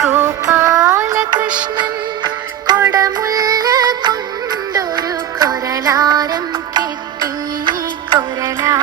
ഗോപാലകൃഷ്ണൻ കൊടമുല്ല കൊണ്ടൊരു കൊരലാരം കെട്ടി കൊരലാ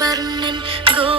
സുവർണൻ ഗോ